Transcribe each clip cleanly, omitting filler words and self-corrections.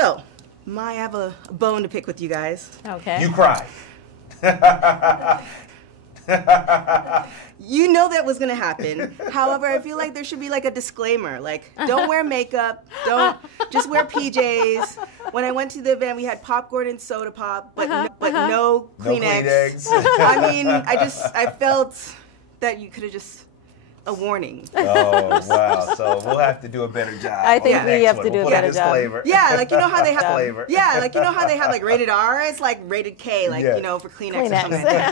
So, I have a bone to pick with you guys. Okay. You cried. You know that was gonna happen. However, I feel like there should be like a disclaimer, like don't wear makeup, don't just wear PJs. When I went to the event, we had popcorn and soda pop, but no Kleenex. I mean, I felt that you could have just a warning. Oh wow! So we'll have to do a better job. I think we have to do a better job. Yeah, like you know how they have. Yeah, like you know how they have like rated R. It's like rated K, like you know for Kleenex. Or something like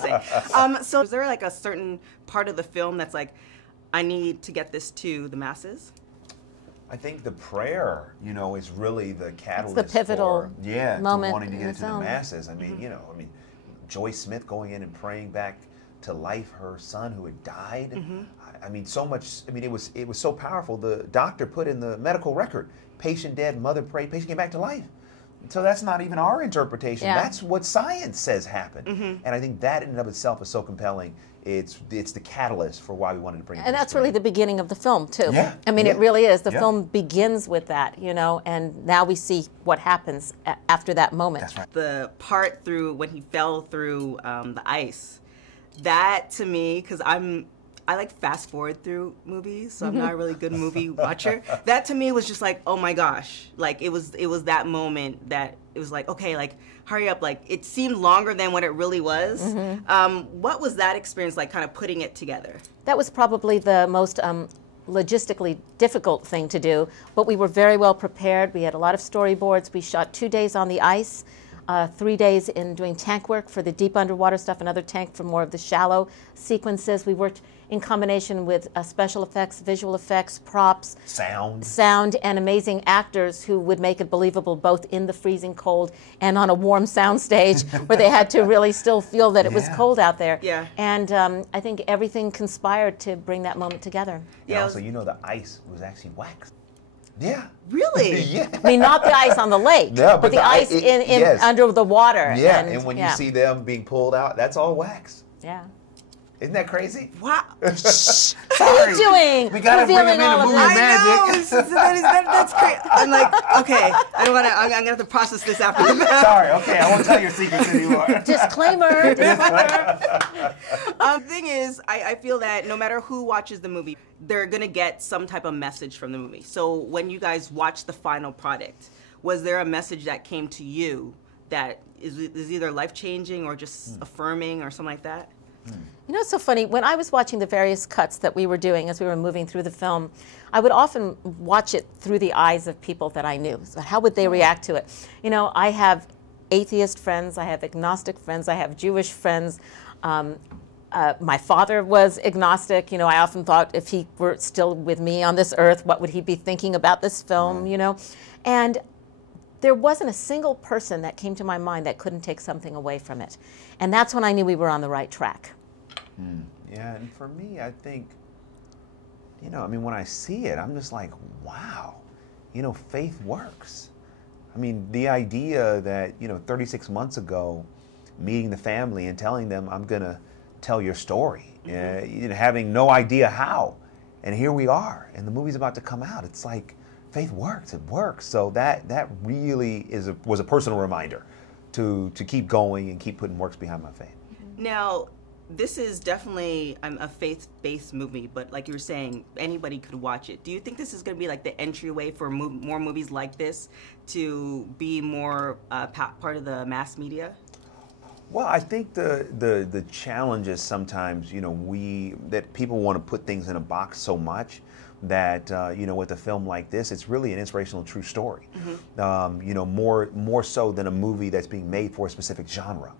that. So is there like a certain part of the film that's like, I need to get this to the masses? I think the prayer, you know, is really the catalyst. It's the pivotal moment to wanting to get it to the film. masses. I mean, you know, Joyce Smith going in and praying back to life her son who had died. I mean, so much. I mean, it was so powerful. The doctor put in the medical record, patient dead, mother prayed, patient came back to life. So that's not even our interpretation. Yeah. That's what science says happened. And I think that in and of itself is so compelling. It's the catalyst for why we wanted to bring it. And that's really the beginning of the film too. Yeah. I mean, it really is. The film begins with that, you know, and now we see what happens after that moment. That's right. The part through when he fell through the ice, that to me, because I like fast forward through movies, so I'm not a really good movie watcher. That to me was just like, oh my gosh, like it was that moment that it was like, okay, like hurry up, like it seemed longer than what it really was. What was that experience like, kind of putting it together? That was probably the most logistically difficult thing to do, but we were very well prepared. We had a lot of storyboards. We shot 2 days on the ice. 3 days in doing tank work for the deep underwater stuff, another tank for more of the shallow sequences. We worked in combination with special effects, visual effects, props, sound, and amazing actors who would make it believable both in the freezing cold and on a warm sound stage where they had to really still feel that it was cold out there. And I think everything conspired to bring that moment together. Yeah. Also, you know, the ice was actually wax. Yeah. Really? Yeah. I mean, not the ice on the lake, but the ice under the water. Yeah, and when you see them being pulled out, that's all wax. Yeah. Isn't that crazy? Wow. What are you doing? We gotta bring him into movie magic. That's crazy. I'm like, okay, I'm gonna have to process this after the fact. Sorry, okay, I won't tell your secrets anymore. Disclaimer. The thing is, I feel that no matter who watches the movie, they're gonna get some type of message from the movie. So when you guys watch the final product, was there a message that came to you that is either life-changing or just affirming or something like that? You know, it's so funny. When I was watching the various cuts that we were doing as we were moving through the film, I would often watch it through the eyes of people that I knew. So how would they react to it? You know, I have atheist friends, I have agnostic friends, I have Jewish friends. My father was agnostic. You know, I often thought if he were still with me on this earth, what would he be thinking about this film, you know? And there wasn't a single person that came to my mind that couldn't take something away from it. And that's when I knew we were on the right track. Yeah, and for me, I think, you know, I mean, when I see it, I'm just like, wow, you know, faith works. I mean, the idea that, you know, 36 months ago, meeting the family and telling them, I'm going to tell your story, you know, having no idea how. And here we are, and the movie's about to come out. It's like, faith works, it works. So that really was a personal reminder to keep going and keep putting works behind my faith. Now, this is definitely a faith-based movie, but like you were saying, anybody could watch it. Do you think this is going to be like the entryway for more movies like this to be more part of the mass media? Well, I think the challenge is sometimes, you know, that people want to put things in a box so much that, you know, with a film like this, it's really an inspirational true story. You know, more so than a movie that's being made for a specific genre.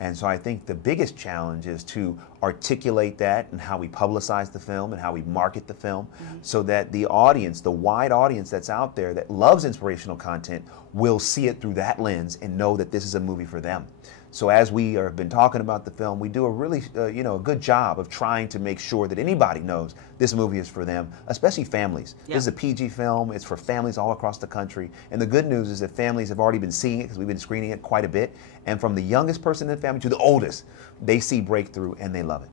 And so I think the biggest challenge is to articulate that and how we publicize the film and how we market the film so that the audience, the wide audience that's out there that loves inspirational content will see it through that lens and know that this is a movie for them. So as we have been talking about the film, we do a really, you know, a good job of trying to make sure that anybody knows this movie is for them, especially families. This is a PG film. It's for families all across the country. And the good news is that families have already been seeing it because we've been screening it quite a bit. And from the youngest person in the family to the oldest, they see breakthrough and they love it.